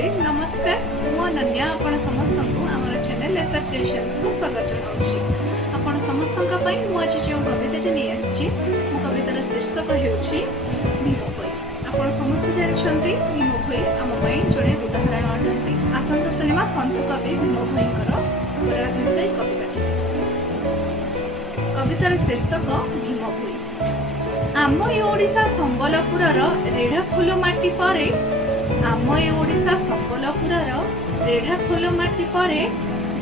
कहिबे नमस्कार मु अनन्या आपण समस्त को आमर चैनल एसआर क्रिएशंस को स्वागत जनाउछि। आपण समस्त पई मु आज जो कविता नै आछि मु कवितार शीर्षक हेउछि भीम भोई। आपण समस्त जानिछन्ती भीम भोई आम पई जणे उदाहरण अटंती। आसंत सिनेमा संत कवि भीम भोईकर पुराधित कविता। कवितार शीर्षक भीम भोई। आम ए ओडिशा संबलपुरर रेढ़ाखोल माटी परे आम ए ओडिशा संबलपुरर रेढ़ाखोल माटी परे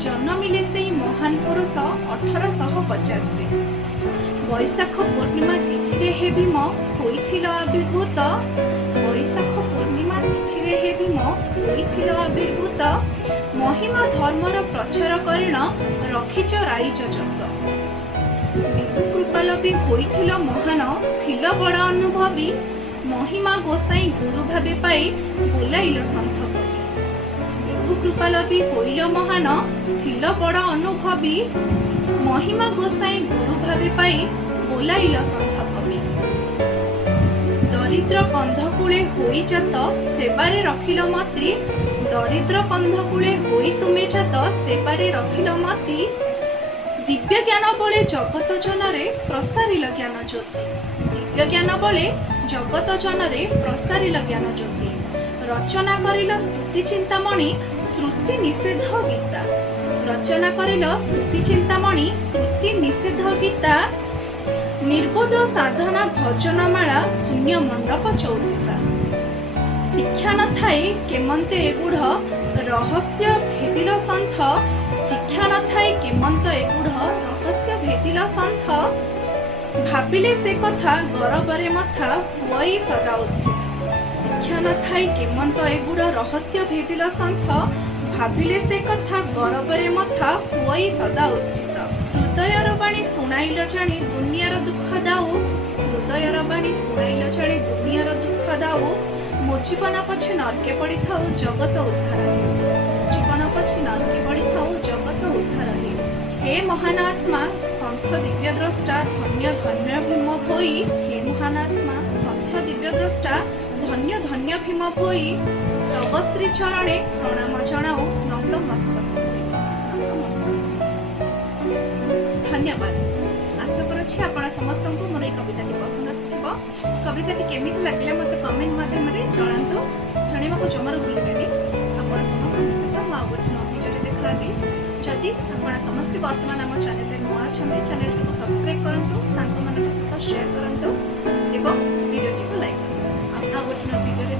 जन्मिले सेई महान पुरुष 1850 रे। वैशाख पूर्णिमा तिथि रे हे भीम होइथिल आविर्भूत। वैशाख पूर्णिमा तिथि रे हे भीम होइथिल आविर्भूत। महिमा धर्मर प्रचार करिण रखिच राइज जस। विभु कृपालवी होइथिल महान थिल बड़ अनुभवी। महिमा गोसाई गुरु भावे पाई बोलाइल सन्थ कवि। विभु कृपालवी होइल महान थिल बड़ अनुभवी। महिमा गोसाई गुरु भावे पाई बोलाइल सन्थ कवि। दरिद्र कंधकूले होई जात सेबारे रखिल मती। दरिद्र कंधकूले होई तुमे जात सेबारे रखिल मती। दिव्य ज्ञान बले जगत जनरे प्रसारिल ज्ञान ज्योति। दिव्य ज्ञान बले जगत जनरे प्रसारिल ज्ञान ज्योति। रचना करिल स्तुति चिंतामणि श्रुति निषेध गीता। रचना करिल स्तुति चिंतामणि श्रुति निषेध गीता। निर्बोध साधना भजनमाला शून्य मंडप 34। शिक्षा न थाई केमंते एगुढ़ रहस्य भेदिल सन्थ। शिक्षा न थाई केमंत एगुढ़ रहस्य भेदिल सन्थ। भाबिले से कथा गौरवरे मथा हुई सदा उत्थित। शिक्षा न थाई केमंत एगुढ़ रहस्य भेदिल सन्थ। भाबिले से कथा गौरवरे मथा हुई सदा उत्थित। हृदयर बाणी शुणाइल जानी दुनियार दुख दाऊ। हृदयर बाणी शुणाइल जानी दुनियार दुख दाऊ। मो जीवन पछे नरके पड़ी थाऊ जगत उद्धार हे। जीवन पछे नरके पड़ी थाऊ जगत उद्धार हे। हे महान आत्मा सन्थ दिव्य द्रष्टा धन्य धन्य भीम भोई। हे महान आत्मा सन्थ दिव्य द्रष्टा धन्य धन्य भीम भोई। तव श्री चरणे प्रणाम जनाऊ नतमस्तक। धन्यवाद। आशा करुछि आपण समस्त को मोर ए कविताटी पसंद आसिथिबो। कविताटी केमिति लागले मते कमेंट माध्यम रे जणांतु। जणेबा को जमार भूलिबेनी। आपण समस्त सहित मु आगोची वीडियो रे देखाबी। जदि आपण समस्त वर्तमान आम चैनल रे नुआ अछंती चैनल को सब्सक्राइब करंतु सांग मानक सहित शेयर करंतु एवं वीडियो को लाइक करंतु। आगोची वीडियो रे